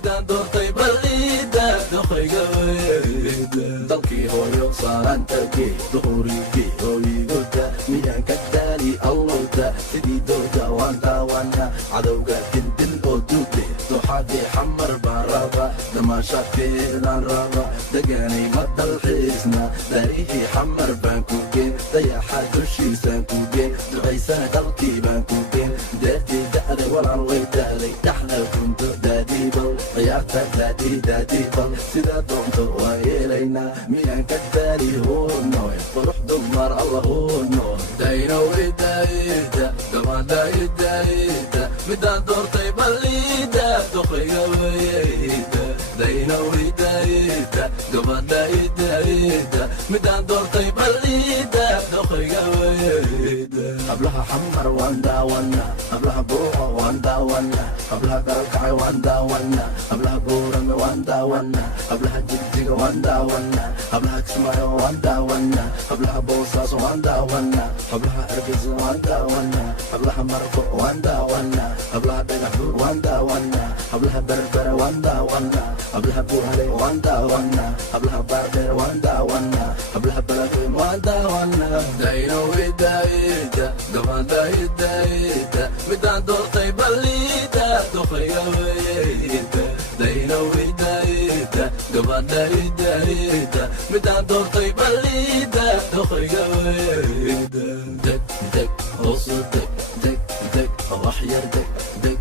midaan doortay balliida doqayga weyda dalkii hooyo saarantagee duhurigii hooyigoda miyaan ka daali allowda sidii dooda waan daawana cadowga dildil oo duude duxadii xamar baan raba damaashaadkeedaan raba degaanay ma dalxiisna daarihii xamar baan ku geen dayaxa dushiisaan ku geen ducaysana dalkii baan ku geen deertii da'day walaan way da'day dhaxda kunto daadiibal ciyaarta daadiibal sidaa doonto waa yeelaynaa miyaan ka daali huunoy qurux dumar alla huunoy daynowidayda gabadhaidayda midaan doortay balliida doqayga weyda daynowidayda gabadhaidayda midaan doortay balliida doqayga weyda hablaha xamar waan daawana hablaha buuqa waan daawana hablaha garalkacay waan daawana hablaha buurame waan daawana hablaha jigjiga waan daawana hablaha kismaayo waan daawana hablaha boosaaso waan daawana hablaha hargeysa waan daawana hablaha marko waan daawana hablaha dhagaxbuur waan daawana hablaha berbere waan daawana hablaha buuhale waan daawana hablaha baardheer waan daawana hablaha balageen waan daawana daynowidayda gabadhaidayda midaan doortay balliida doqayga weyda daynowidayda gabadhaidayda midaan doortay balliida doqayga weyda deg deg hoosu deg deg deg wax yar deg deg